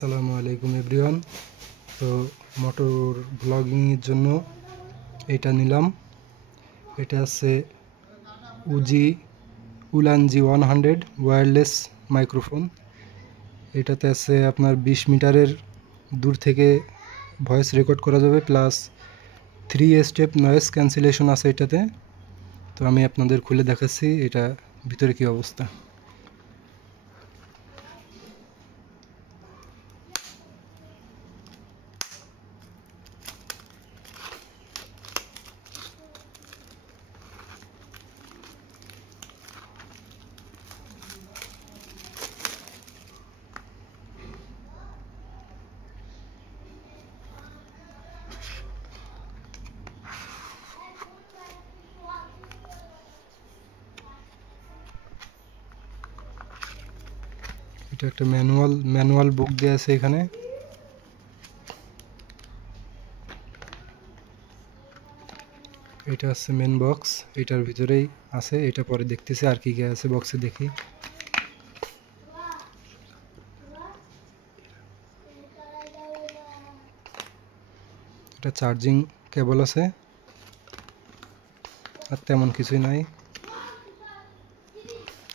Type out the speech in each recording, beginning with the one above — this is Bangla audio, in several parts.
আসসালামু আলাইকুম এভরিওয়ান। তো মোটর ব্লগিংয়ের জন্য এটা নিলাম। এটা আছে উলানজি 100 ওয়্যারলেস মাইক্রোফোন। এটাতে আছে আপনার 20 মিটারের দূর থেকে ভয়েস রেকর্ড করা যাবে, প্লাস 3 স্টেপ নয়েজ ক্যান্সেলেশন আছে এটাতে। তো আমি আপনাদের খুলে দেখাচ্ছি এটা ভিতরে কি অবস্থা। এটা একটা ম্যানুয়াল বুক দেওয়া আছে এখানে। এটা আছে মেন বক্স, এটার ভিতরেই আছে। এটা পরে দেখতেছি আর কি কি আছে বক্সে, দেখি। এটা চার্জিং কেবল আছে, আর তেমন কিছুই নাই।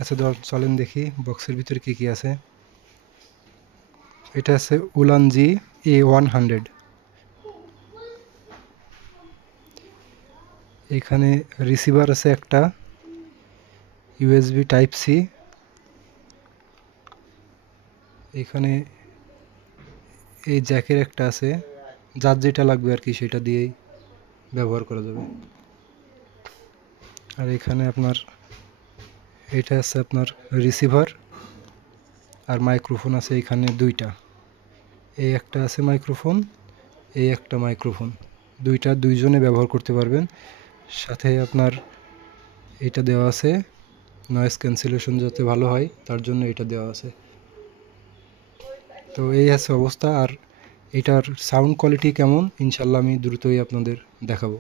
আচ্ছা চলেন দেখি বক্সের ভিতরে কি কি আছে। এটা আছে উলানজি A100। এখানে রিসিভার আছে একটা, USB টাইপ সি। এখানে এই জ্যাকের একটা আছে, যার যেটা লাগবে আর কি সেটা দিয়েই ব্যবহার করা যাবে। আর এখানে আপনার এটা আছে আপনার রিসিভার, আর মাইক্রোফোন আছে এখানে দুইটা। এই একটা আছে মাইক্রোফোন, এই একটা মাইক্রোফোন। দুইজনে ব্যবহার করতে পারবেন। সাথে আপনার এটা দেওয়া আছে নয়েজ ক্যান্সেলেশন যাতে ভালো হয় তার জন্য এটা দেওয়া আছে। তো এই আছে অবস্থা। আর এটার সাউন্ড কোয়ালিটি কেমন ইনশাল্লাহ আমি দ্রুতই আপনাদের দেখাবো।